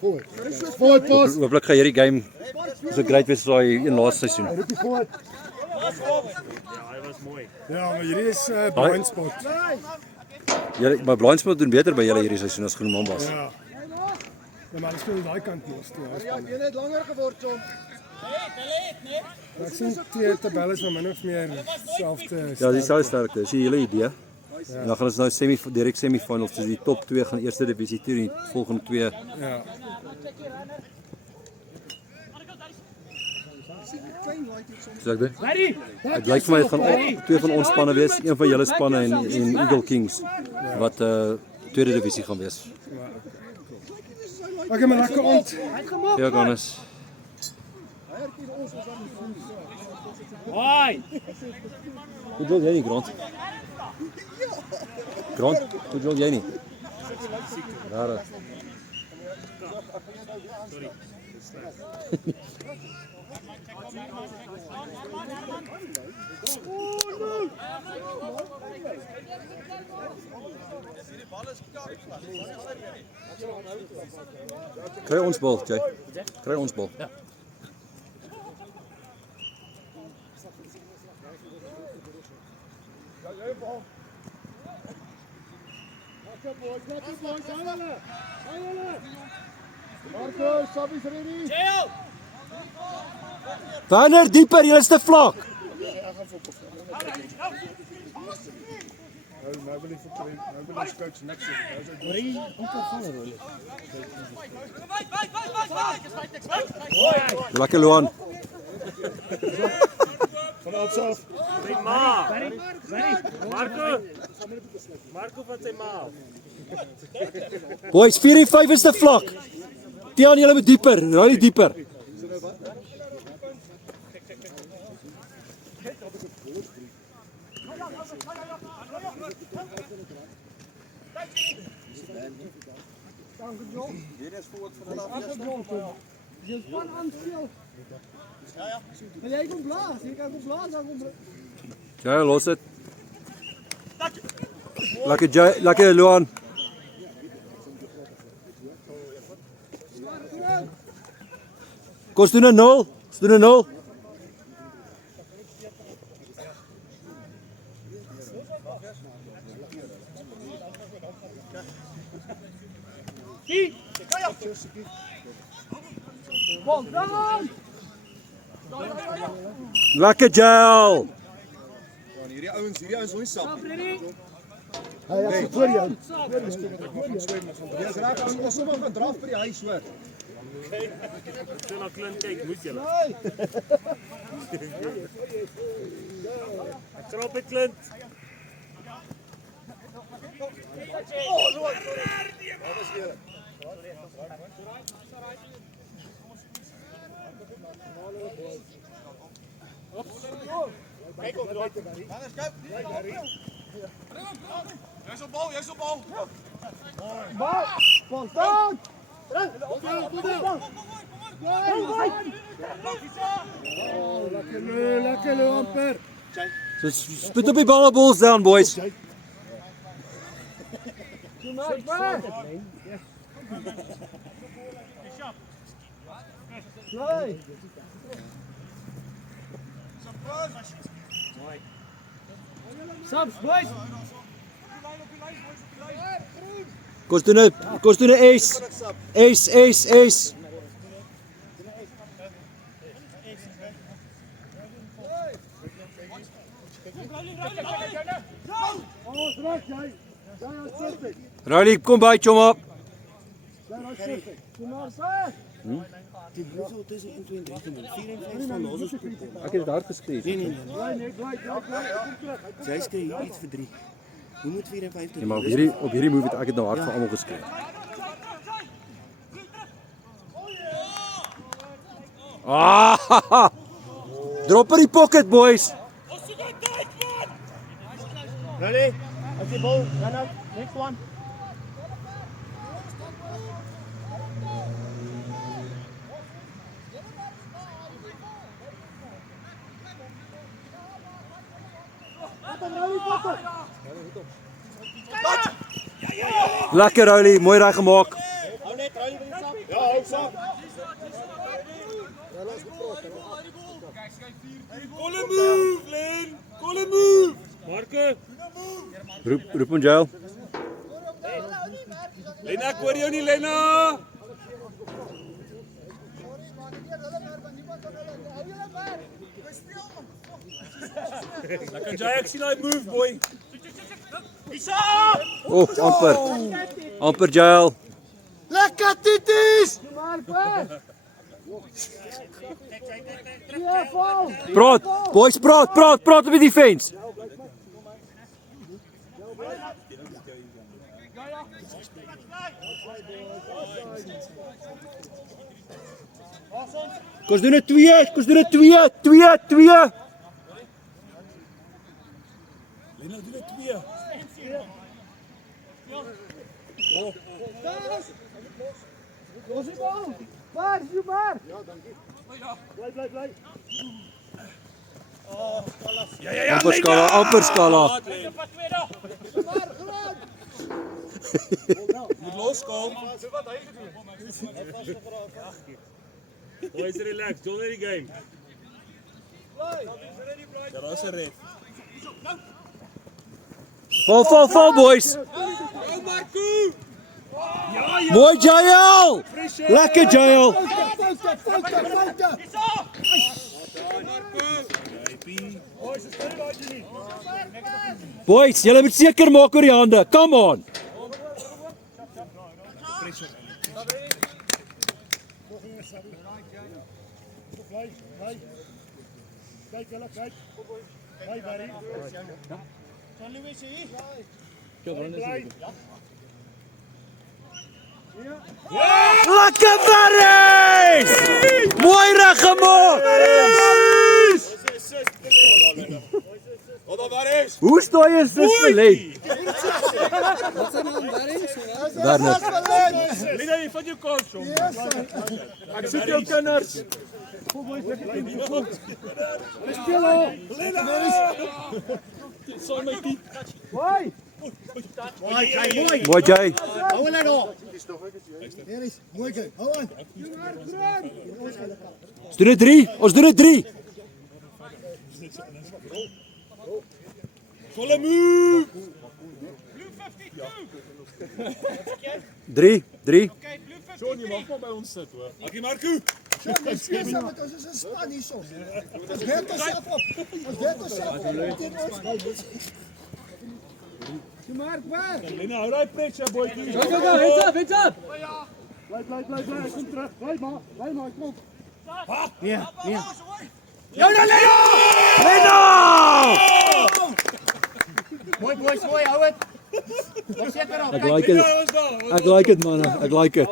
Hooplik gaan hierdie game so great wees as daai een laaste seisoen. Ja, hy was mooi. Ja, maar hierdie is blind spot. Julle maar blind spot doen beter by julle hierdie seisoen as Groen Mambas. Ja. Ja, maar hulle speel daai kant mos toe. Ja, jy het langer geword, John. Ek sien twee tabelle is maar min of meer selfde. Ja, dis sou sterkte. Dis die hele idee. En dan gaan ons nou direk semifinals, so die top 2 gaan eerste divisie toe en die volgende 2. Ja. So ek dink. Dit lyk vir my dit gaan twee van ons spanne wees, een van julle spanne en Eagle Kings wat tweede divisie gaan wees. Okay, maar lekker ont. Ja, Gannes. Hoi. Hoe wil jy nie, Grant? Grant, hoe wil jy nie? Daar. Sorry. Kry ons bal, Jay. Kry ons bal. Ja. Marcus, Sabie's ready. Wanneer dieper, jy is te vlak. Nou wil ek coach niks sê. Lekker Luan. Van Altsaf. Sy ma. Marco van sy ma. Boys, 4 en 5 is te vlak. Tiaan, julle moet dieper, raai dieper. Jy span aanspeel. Ja. Maar jy kom blaas, jy kan kom blaas, dan kom. Ja, los dit. Lekker Luan. Kom doen 'n 0. Doen 'n 0. Kom dan. Lekker gel. Hierdie ouens wil nie sap nie. Hy is voor jou. Dis reg, ons sommer gaan draf by die huis hoor. Sy na Clint kyk, moet jy. Ek krap met Clint. Kyk op draai. Jy's op bal. Bal. Staan. Lekker amper. So spit op die balls down, boys. Subs, boys. Kos doen 'n ace. Ace. Riley, kom by, chomma. Die bloedsel tussen 1, 2 en 3 4 en 5 van ons. Ek het dit hard geskryf. Nee. Sy skryf iets vir 3. Hoe moet 4 en 5 doen? Nee, maar op hierdie move het ek dit nou hard vir almal geskryf. Drop in die pocket, boys. Ready? As die bal, run out. Next one. Lekker Riley, mooi reg gemaak. Hou net move, Len. Call him move. Marco. Roep hom Jael. Lena, ek hoor jou nie, Lena. Lekker Jay, ek sien hy move, boy. Oh, amper Jael. Lekker tities! Praat, boys, praat op die defense. Kos doen dit 2. Lena, doen dit 2. Los die bal. Maar, is maar. Amper skala. Moet loskom. Boys, relax. Don't let the game. Ja, daar is 'n red. Val, boys. Mooi Jael. Lekker Jael. Boys, julle moet seker maak oor die hande. Come on. Lekker Barries! Mooi reggemaak! Wat dan daar is? Hoe staan jy so lê? Wat zijn nou Barries? Werner. Lena, jy vat jou kans, jong. Ek soek jou kinders. Hoi. Mooi Jay. Hou net op. Hier is mooi gek. Hou aan. Ons doen dit 3. Ons doen dit 3. Call him move. 3. John, jy mag maar by ons sit, hoor. Dankie, Marco. Dit is een span hier soms. Ons werkt onszelf op. Maar, waar? Lena, hou daai pressure, boytjie. Go, hands up. Blijf, kom terug. Blijf maar, kom. Lena! Mooi boys, mooi, hou het. Wat zeker op. Ek like it man. Ek like it.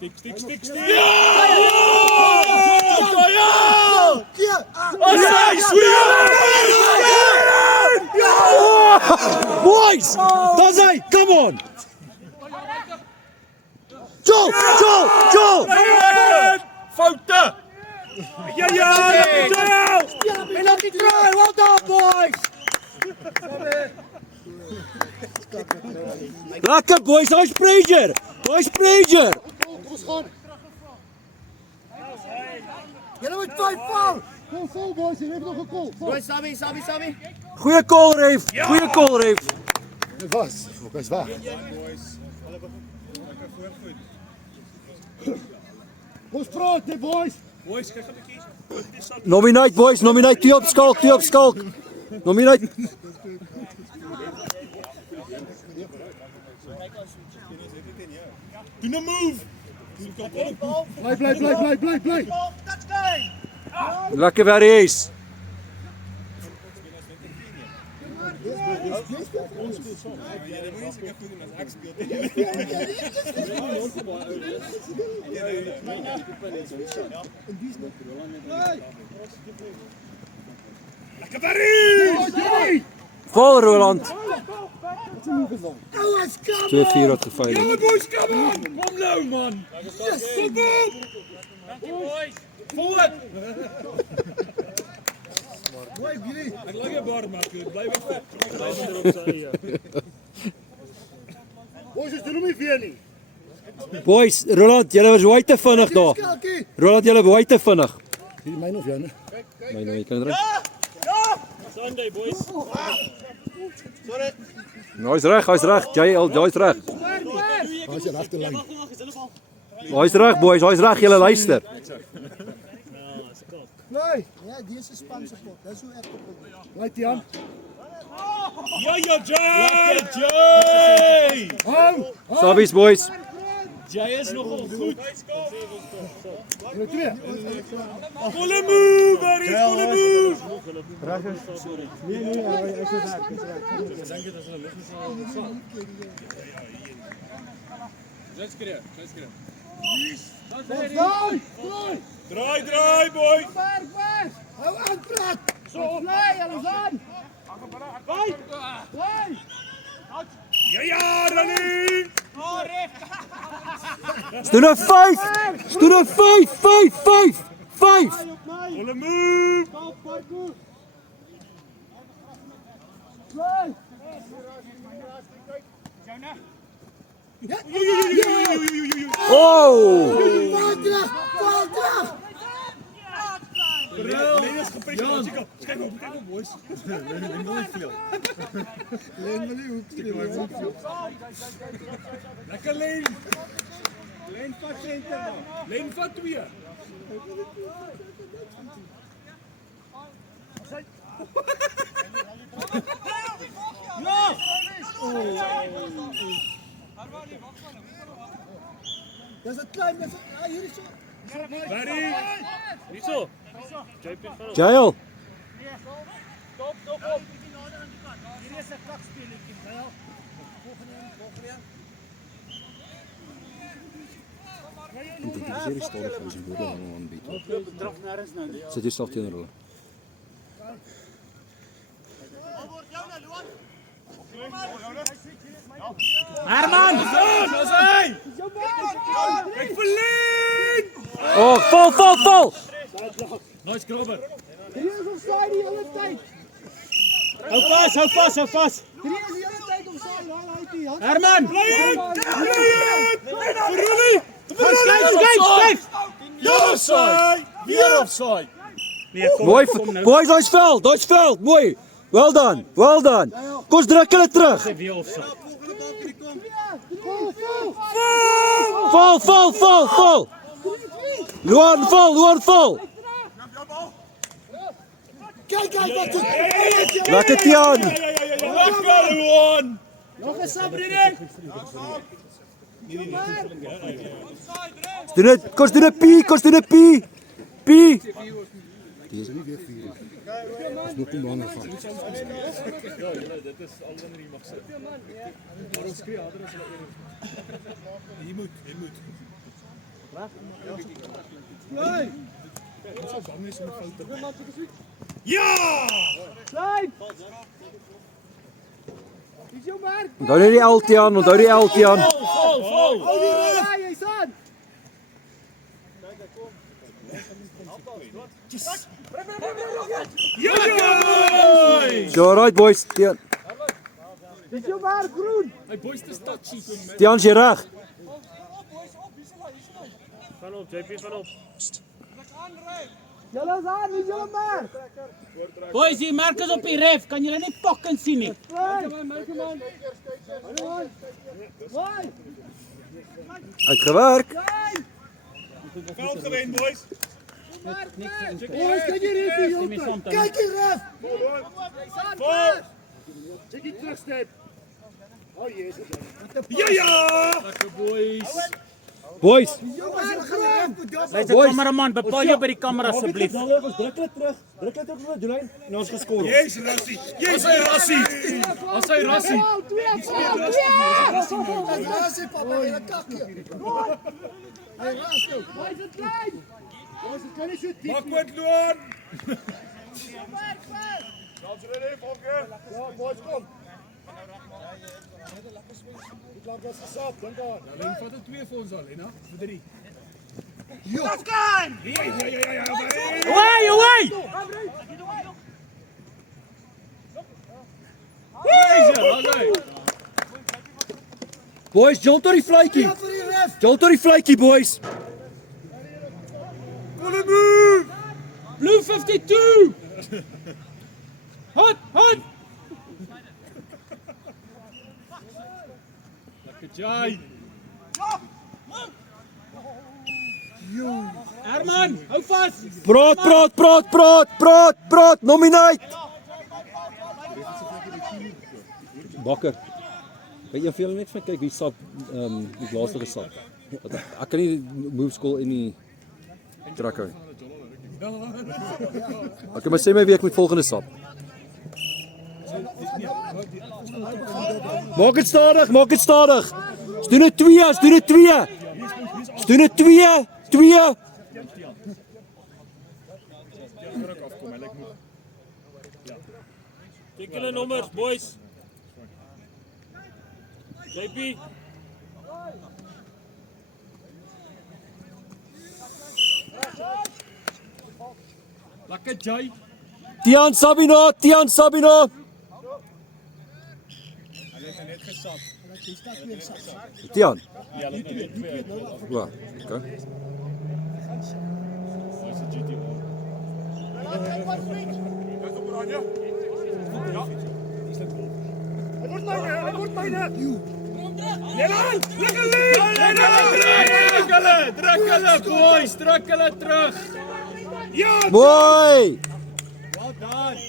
Stik. Boys! Daar's hy. Come on. Joel! Foute. Ja. Penalty try, well done boys. Lekker boys, daar's pressure. Julle moet 5 val. Kom vol, boys. Je heeft nog een goal. Boys, Sabi. Goeie call, Ref. Is waar. Ons praat, hè, boys. Boys, kyk 'n bietjie. Nominate boys, nominate 2 op skalk. Nominate. Doen 'n move. Blijf. Lekker Barries. Lekker Barry. Vol Roland. 2-4 had geveilig. Boys, come on. Kom nou, man. Yes. Kom. Boys. Forward. Ek lag jou bar, Marco. Bly weer fit. Bly erop sy. Boys, is doen hom nie weer nie. Boys, Roland, julle was baie te vinnig daar. Roland, julle baie te vinnig. Hier myne of joune? Nee, nee, jy kan reg. Sunday, boys. Hy's reg. Jy's reg. Daar is 'n regte lyn. Hy's reg, boys, hy's reg, julle luister. Nee. Ja, deze Spaanse pot. Dat is hoe echt op. Right, Jan. Ja, Jay! Sabbies, boys. Jay is nogal goed. Julle twee. Volle move, Barry, volle move. Draai, boy. Hou aan, praat. Zo, nee, alles aan. Ja, Rally. Doen 'n 5. Doen 'n 5. Volle move. Oh! Leen is geprikt. Kyk op, boys. Leen nooit veel. Lekker Leen. Leen vat center. Leen vat 2. Dat is het klein. Hier is zo. Barry. Niet zo. Jael. Stop. Hier is een kakspelletje. Dit is storie van sy woorde aanbied. Sit jy self teenoor hulle. Herman! Dis hy! Kyk vir Leen! Oh, val! Nice grabber. Hier is offside die hele tijd. Hou vas. Hier is die hele tijd offside. Haal uit die hand. Herman! Vir Rully! Skryf! Ja, offside! Weer offside! Boys, daai's veld, mooi. Well done. Kom druk hulle terug. Weer offside. Val. Luan val. Kijk, wat doen. Lekker Tian. Lekker, Luan! Nog eens Sabrina. Kos doen 'n P. Dis nie weer 4. Dis nog nie manne van. Dit is al wanneer jy mag sit. Maar ons skree harder as hulle een. Jy moet. Nee. Ons is bang is om 'n fout te maak. Ja! Blijf. Is jouw werk. Onthou net die L Tian. Vol! Oh, die rij is aan. Ja, boys! So right boys. Tian. Is jouw werk groen. Hey boys, dis touchy. Tian's jy reg? Gaan op, JP, gaan op. Jullie is aan, is jullie werk. Boys, die merk is op die ref. Kan julle nie pokken sien nie? Uitgewerk. Veld gewen, boys. Boys, kijk hier even, jongen. Kijk hier, ref. Vol! Check die terugstep. Oh Jesus. Ja! Lekker boys. Boys. Luister kameraman, bepaal jou by die kamera asseblief. Druk hulle terug op die doellyn en ons geskoor. Jy's rassie. As hy rassie. Rassie, papa, hele kakje. Hij rast ook. Hij is het klein. Ons kan nie so diep. Maak met Luan. Ons ready, Volker. Ja, boys, kom. Dit laat ons gesap, dink aan. Leen vat er 2 vir ons al, hè, vir 3. Ja, Away! Boys, jump tot die fluitjie. Ja, vir die ref. Jump tot die fluitjie, boys. Blue 52. Hot, hot. Lekker Jai. Herman, hou vas. Praat, nominate. Bakker. Weet jy veel net van kyk wie sap die laaste gesap. Ek kan nie move skool in die trek hou. Ek kan maar sê my week met volgende sap. Maak dit stadig. Doen dit 2. Teken die nommers, boys. JP. Lekker Jai. Tian Sabino. Tian. Ja, okay. Hij wordt bijna. Druk hulle, boys, druk hulle terug.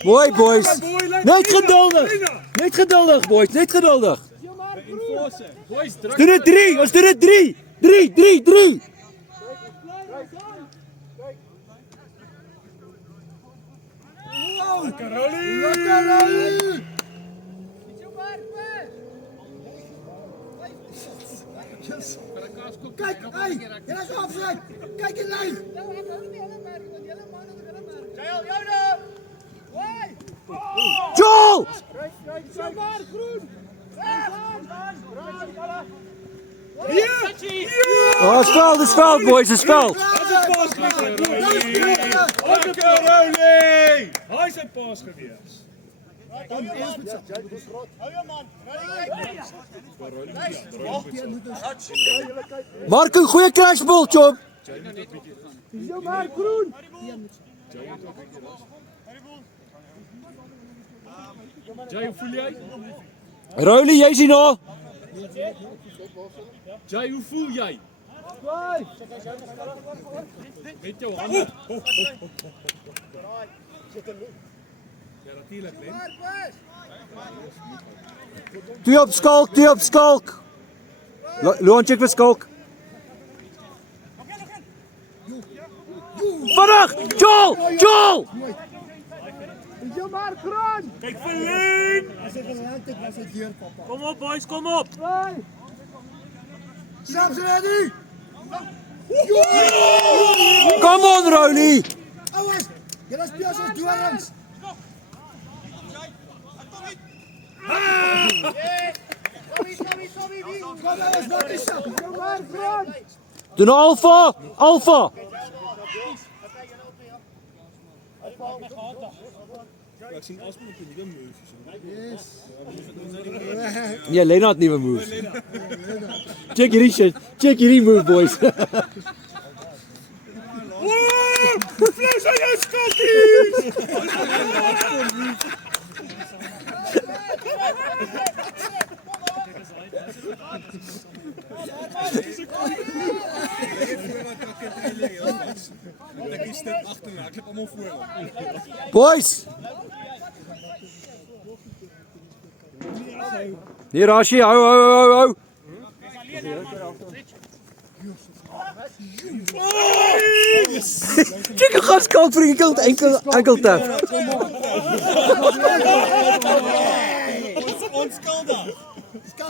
Mooi boys. Net geduldig boys, net geduldig. Boys, druk. Doen dit 3, ons doen dit 3. 3. Kijk, hey, je is afzet. Kijk in lijn. Joel! Oh, het is veld boys, het is veld. Lekker Rolie. Hij is een paas geweest. Marco, goeie crashball, chop. Maar groen. Jai, hoe voel jij? Rolie, jy sien nou. Jai, hoe voel jij? Met jou handen. Ja, natuurlijk, Len. 2 op skalk. Loan check vir skalk. Vinnig! Joel! Maar groen. Kijk vir Leen. Kom op boys, kom op. Snaps ready. Come on, Rolie! Ouwes, jullie spelen zoals dwarens. Kom ouwes, wat is dat? Maar groen. Doen Alpha! Ik zie Aspen op een nieuwe move. Ja, Lennart nieuwe moves. Check hierdie shit. Check hierdie move, boys. Vlees aan jou skakkies! Boys! Nee, Rashi, hou. Check hoe gaan skalk vir enkel tap. Onschuldig.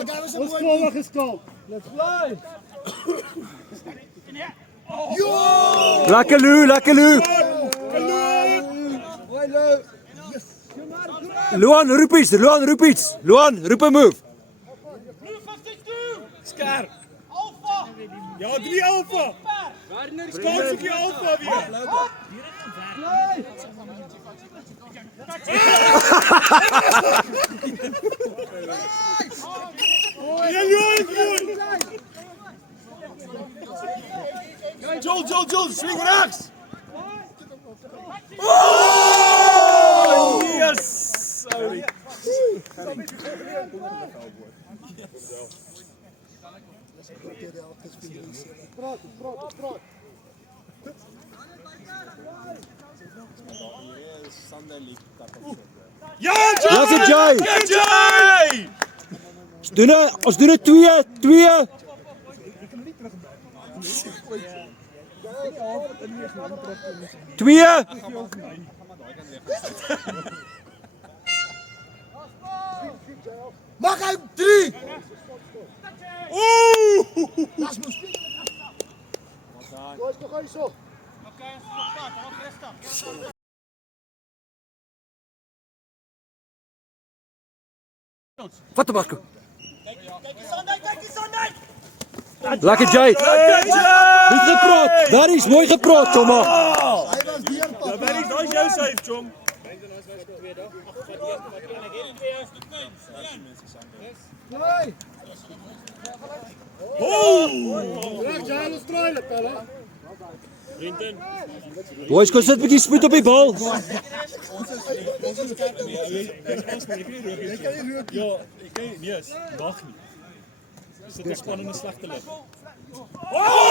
Daar was een mooi geskalkt. Let's fly. Lekker Lou. Luan, roep iets. Luan, roep een move. Skerp. Alpha. Ja, 3 Alpha. Skalk zoek je Alpha weer. Ja, Luan. Jules, swing rechts! Oh! Yes! Sorry. Ja, Lekker Jay! Jay! Ons doen dit 2. Mag hy 3. Oeh! Boys, nog hy so. Wat Marco? Lekker Jay! Goed gepraat! Daar is mooi gepraat, Tomma! Hy was deurpad. Daai is jou save, chom. Bly. Reg, jy hulle straai dit, hè. Boys, kom sit 'n bietjie spoed op die bal. Ja, ek kan nie, mag nie. Dis 'n spannende slegte lig.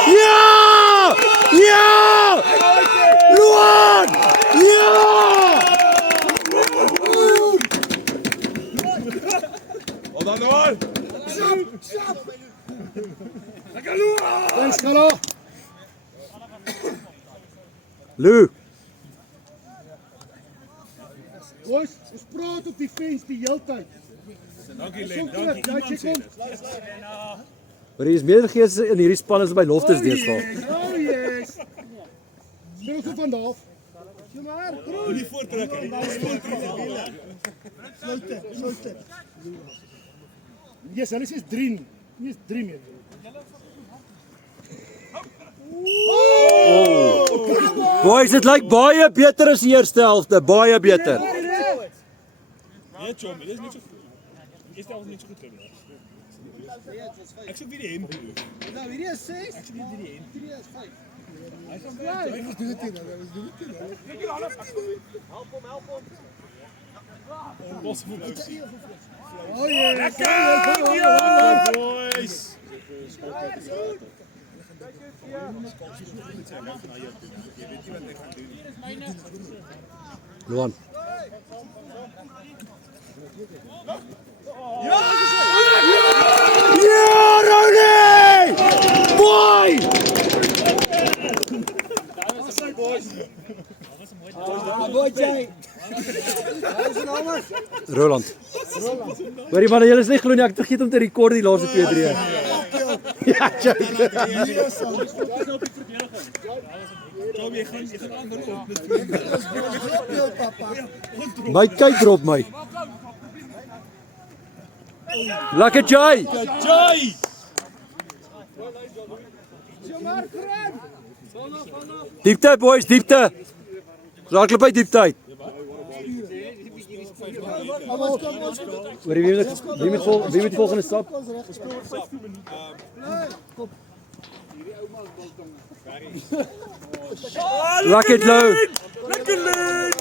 Ja! Ja! Luan! Ja! Al dan hoor. Thanks, Carlo. Lou. Boys, ons praat op die fence die hele tyd. Dankie Len, dankie. Iemand sê dit. Maar hier is meer gees in hierdie span as by Loftus deesdae. Oh yes. Speel goed van daar. Kom maar, Moet nie voortrek nie. sluit. Yes, hulle is 3. Nie is 3 meer. Boys, dit lyk baie beter as die eerste helfte, baie beter. Nee, chom, dit is nie so goed. Eerste helft is nie so goed gewees. Ek soek weer die hemp. Nou, hierdie is 6. Ek soek weer die hemp. Hierdie is 5. Ons doen dit nie, ons doen dit nie. Help hom. Onbos voet. Oh yes. Lekker, boys. Luan. Ja, Ronnie! Boy! Boy Jay. Roland. Hoorie man, julle is nie glo nie, ek het vergeet om te rekord die laaste 2-3. Ja, Jay. Chom, jy gaan aanwin op met My kyk drop my. Lekker Jay. Jay! Diepte boys, diepte. Raak klop uit diepte uit. Wie moet volgende stap? Lekker low. Lekker Len!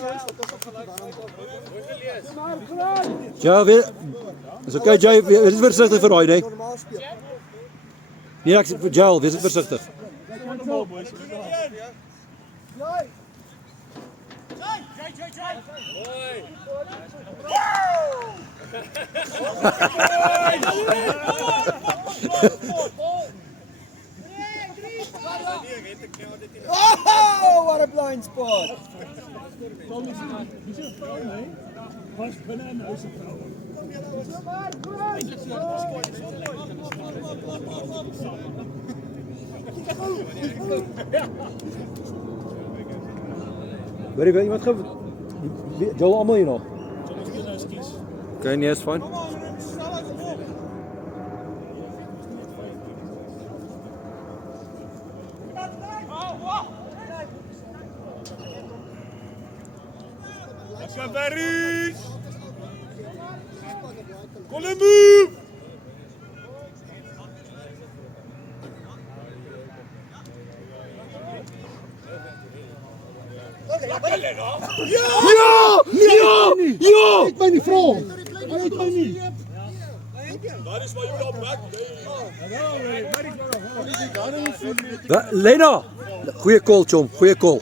Ja, weer. Is okay Jay, wees versigtig vir daai, nee. Nee, ek sê vir Jay, wees versigtig. Oh, what a blind spot. Was binne in huis se vrou. Hoorie, wil iemand gou Joel almal hier nog? Okay, nee, is fyn. Lekker Berries! Kolemu! Ja! Uit my nie vra. Uit my nie. Daar is waar jy op weg. Lena, goeie call, chom, goeie call.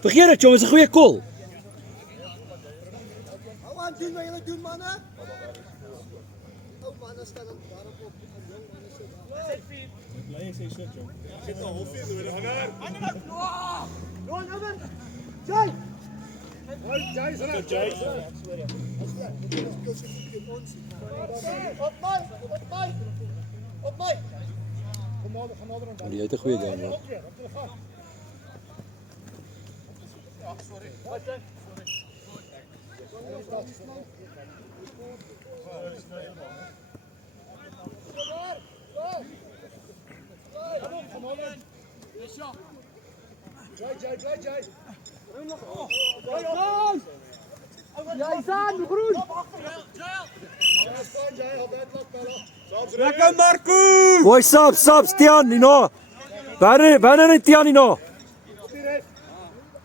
Vergeet dit, chom, is 'n goeie call. Hou aan, doen wat julle doen, manne. Ou manne staan dan daarop op. Jong manne so daar. Bly jy sê shit, jong. Sit 'n halfuur nodig. Ron, over. Jay. Jay. Op my. Op my. Jy het 'n goeie game, hoor. Jy staan, groen. Lekker Marco! Boy, stop, Tian, Nino. Wanneer is Tian, Nino?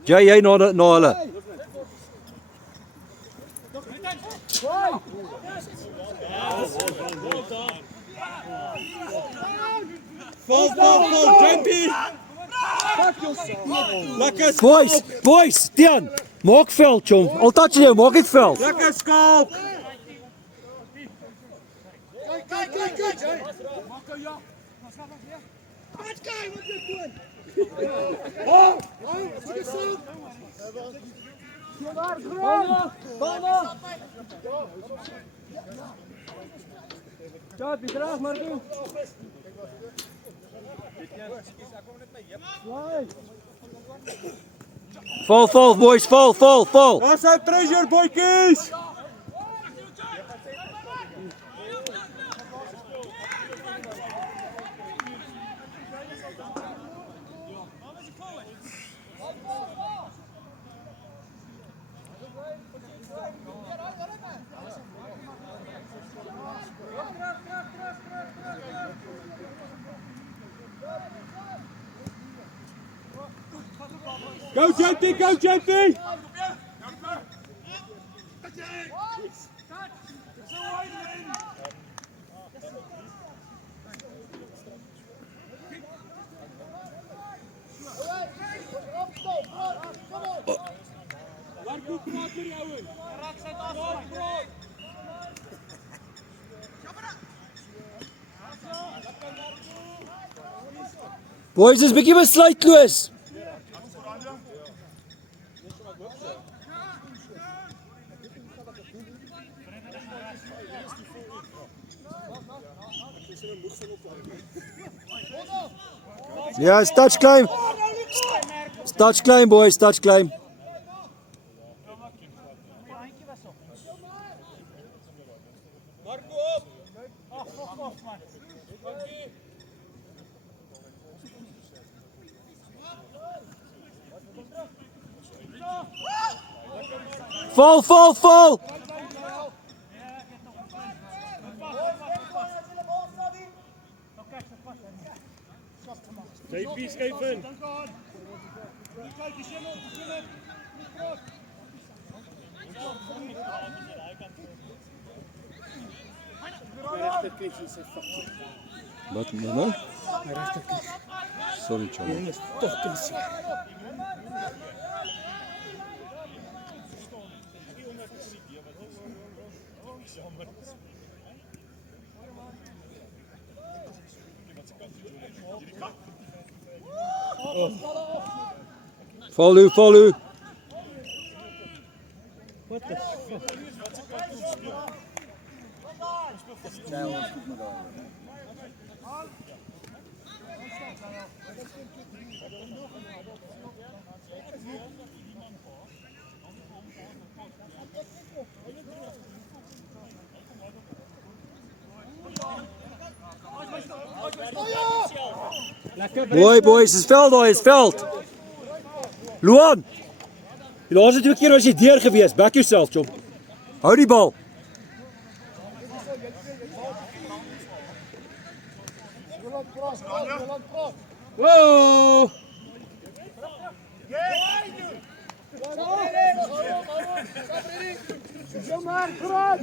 Jy na hulle. Vol, Jumpy! Lekker Boys, Tian, maak veld, chom. Al touch jy, maak dit veld. Lekker skalk! Ja, bedrag maar doen. Val, boys, val. Daar's hy pressure, boytjies! Go JP! Boys, dis bietjie besluitloos. Ja, touch climb, boys, touch climb. Val. JP skuif in. Wat nou? Sorry, chom. Follow. What the fuck? Boys, is veld. Luan. Die laaste 2 keer was jy deur gewees. Back yourself, chom. Hou die bal. Whoa! Jammer, groot!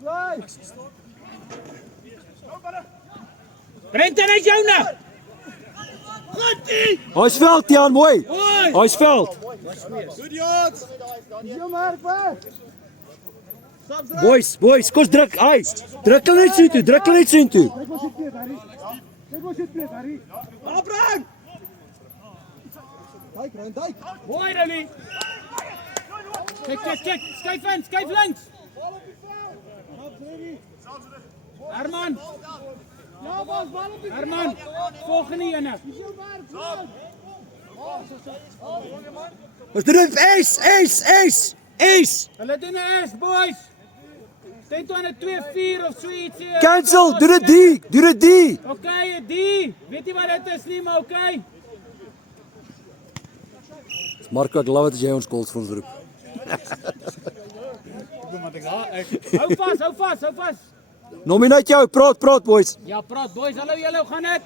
Bly! Brenton is joune. Hy's veld, Jan, mooi. Hy's veld. Jammer, weg! Boys, kos druk, ai. Druk hulle net so toe, druk hulle net so toe. Kijk wat zit dit, Harry. Kijk wat zit dit, Harry. Opbring. Duik, Rijn, duik! Mooi, Riley. Kyk. Skuif links. Herman. Ja, Bas, bal op die Herman. Volgende ene. Ons doen dit ace. Hulle doen 'n S, boys. Dink toe aan 'n 2-4 of so iets. Cancel, doen dit die. Okay, die. Weet jy wat dit is nie, maar okay. Marco, ek love dit as jy ons goals vir ons roep. Hou vas. Nominate jou, praat boys. Ja, praat boys. Hallo julle, hoe gaan dit?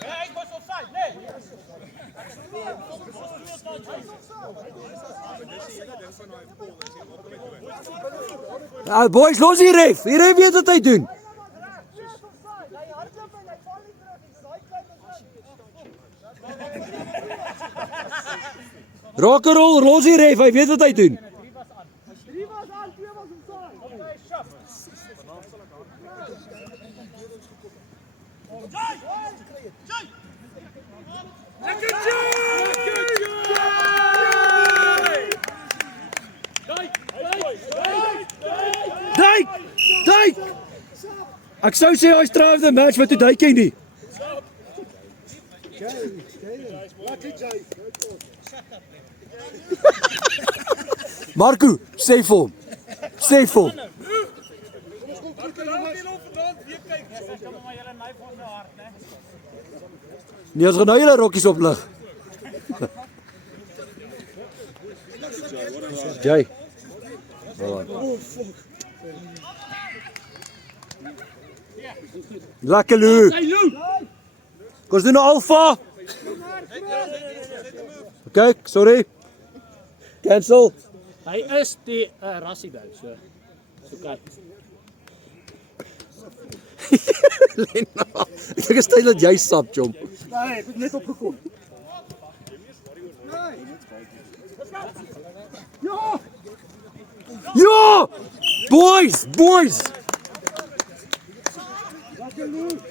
Ek was offside, nee. Boys, los die ref. Die ref weet wat hy doen. Raak 'n rol, los die ref, hy weet wat hy doen. 3 was aan, 2 was inside! Duik! Ek sou sê hy's try of the match, maar toe duik hy nie. Marco, sê vir hom. Nee, ons gaan nou julle rokkies oplig. Jay. Lekker Lou. Kom ons doen nou Alpha. Okay, sorry. Cancel. Hy is die rassiebou, so kat. Lena, ek is tyd dat jy sap, chom. Nee, ek het net opgekom. Ja! Boys!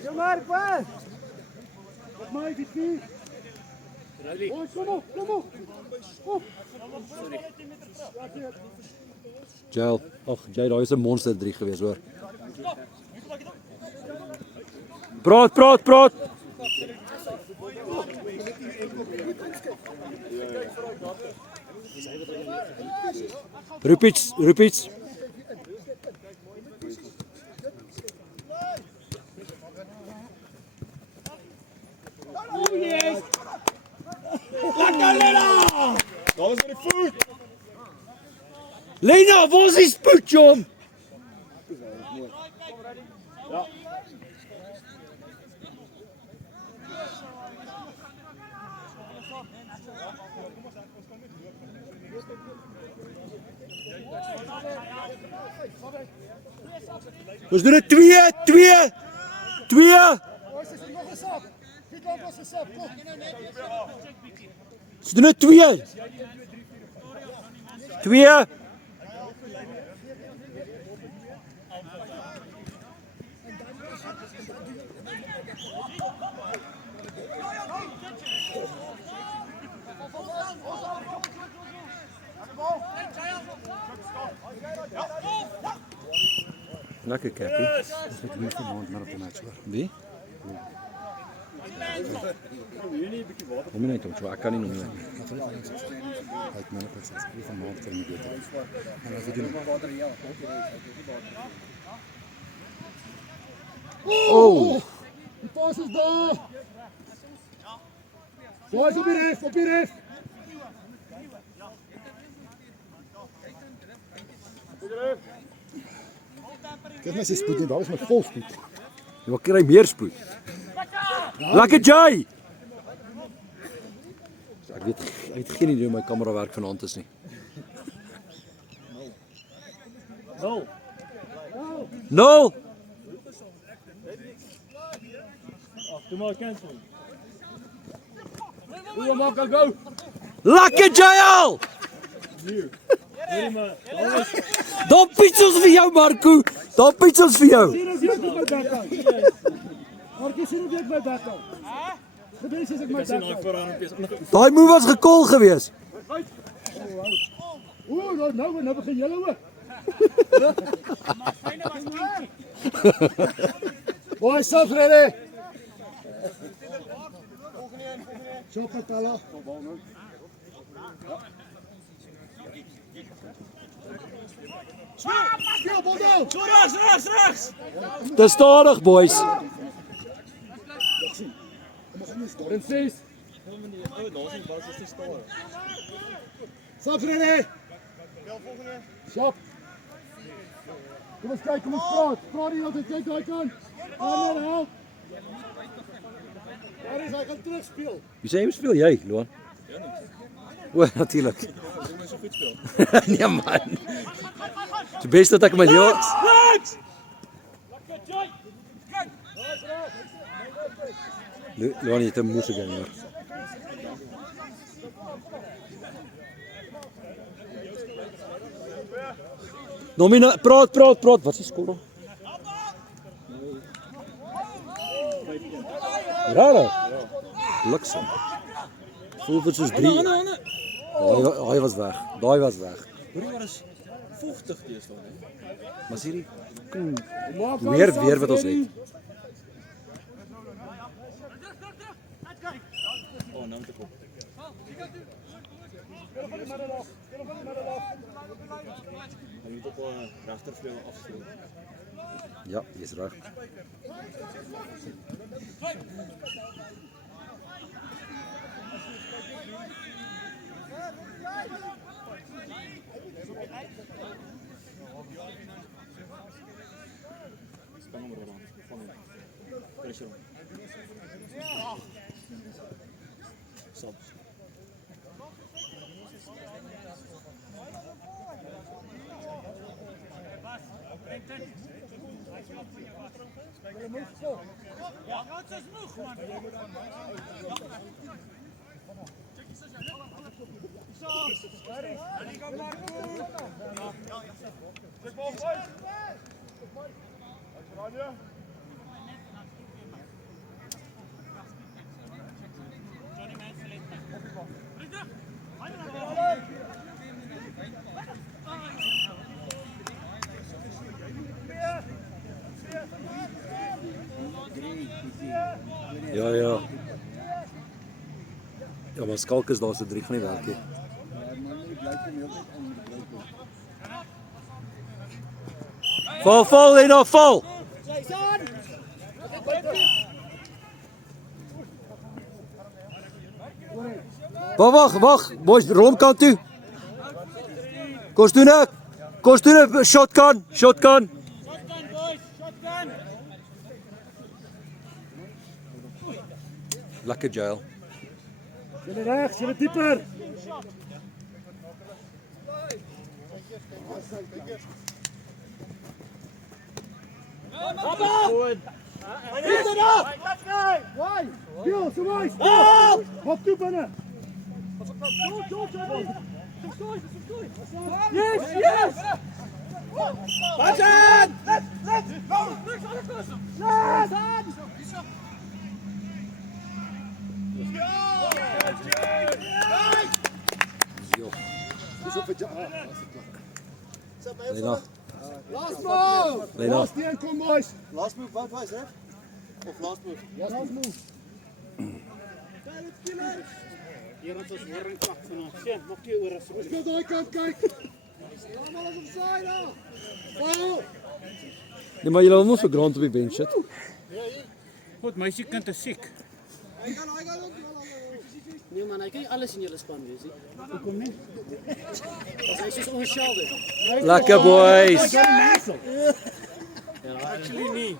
Jammer, weg! Maar ek het nie. Boys, kom op. Jail. Ag, Jay, daai is 'n monster 3 gewees, hoor. Praat. Roep iets. Oh yes. Lekker Lena! Daar was met die voet. Lena, waar is die spoed, chom? Ons doen dit 2. Boys, is er nog 'n sap? Wie lank was 'n sap? Kom. Ons doen dit 2. Lekker Cappy. Dis net nie vanaand maar op die match hoor. Wie? Hom net om, ek kan nie noem nie. Hy het my net gesê nie vanaand kan nie beter. En as jy doen Oh! die pas is daar. Boys, op die ref. Dit is nie spoed nie, daar is my vol spoed. Jy wil kry meer spoed. Lekker Jay! Ek weet geen idee hoe my kamera werk vanaand is nie. Nul! Doe maar cancel. Hoe maak ek gou? Lekker Jayal! Daar pizzels vir jou Marco! Daar pizzels vir jou! Markie, sien of ek my bek hou. Gebeur as ek my bek hou. Daai move was gekol gewees. Oeh, nou begin julle ook. Boys, stop ready. Chop het al. Speel bal down. Rechts! Te stadig boys. En 6. Stop ready. Stop. Kom eens kyk, kom ons praat. Praat nie altyd, kyk daai kant. Arnold, help. Waar is hy gaan terugspeel? Wie sê jy speel jy, Loan? O, natuurlik. Nee man. Die beste dat ek in my lewe. Loan het 'n moes gegaan hoor. Nomina, praat. Wat is die skool dan? Rare. Bliksem. Voel dit soos 3. Daai was weg. Daai was weg. Hoorie maar is vochtig deesdae, hè? Maar sien jy weer wat ons het. Oh, nou te kop. Dan moet op regtervleuel afspeel. Ja, jy's reg. Span hom rond. Vang hom. Pressure hom. Subs. Ja. Ja, maar skalk is daar so 3 gaan nie werk nie. Val, Lena, val! Wag, boys, rondkant toe. Kostune, shotgun. Lekker jail. Julle regs, julle dieper. Why? Bill, so why? Hop toe binne. Yes! Watch it! Lena. Last move! Lena. Last een, kom boys. Last move, wat was, hè? Of last move? Last move. Hier het ons hoor en pak vanaand. Sien, maak jy oor as Ons gaan daai kant kyk. Allemaal is op saai daar. Val! Nee, maar jy wil mos so grond op die bench sit. God, meisiekind is siek. Nee man, hy kan nie alles in julle span wees nie. Hoekom nie? As hy soos ongeschilderd. Lekker boys. Actually nie.